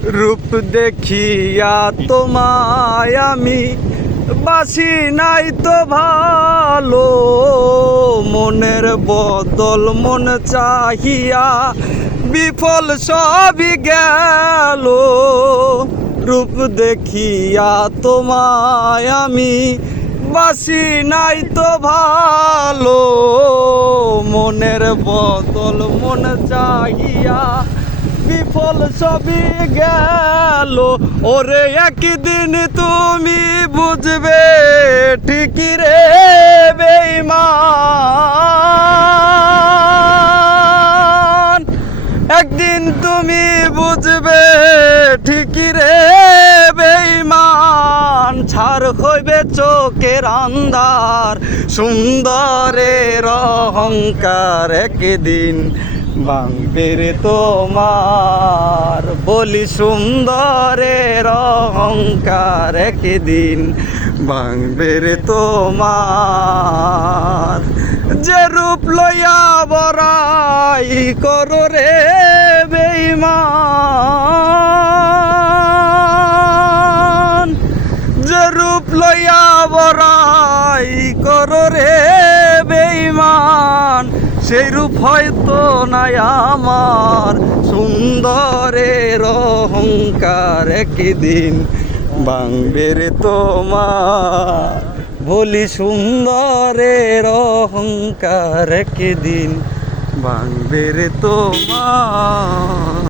রূপ দেখিয়া তোমায় আমি বাসি নাই তো ভালো, মনের বদল মন চাহিয়া বিফল সবই গেল। রূপ দেখিয়া তোমায় আমি বাসি নাই তো ভালো, মনের বদল মন চাহিয়া বিফল সবই গেল। ওরে একদিন তুমি বুঝবে ঠিকই রে বেঈমান, একদিন তুমি বুঝবে ঠিকই রে বেঈমান। ছাড় হইবে চোখের আন্ধার, সুন্দরের অহংকার একদিন ভাঙবে রে তোমার। বলি সুন্দরের অহংকার একদিন ভাঙবে রে তোমার। যে রূপ লইয়া বড়াই করো রে বেঈমান, যে রূপ লইয়া বড়াই করো রে বেঈমান, সেই রূপ হয়তো নাই আমার। সুন্দরের অহংকার একদিন ভাঙবে রে তোমার। বলি সুন্দরের অহংকার একদিন ভাঙবে রে তোমার।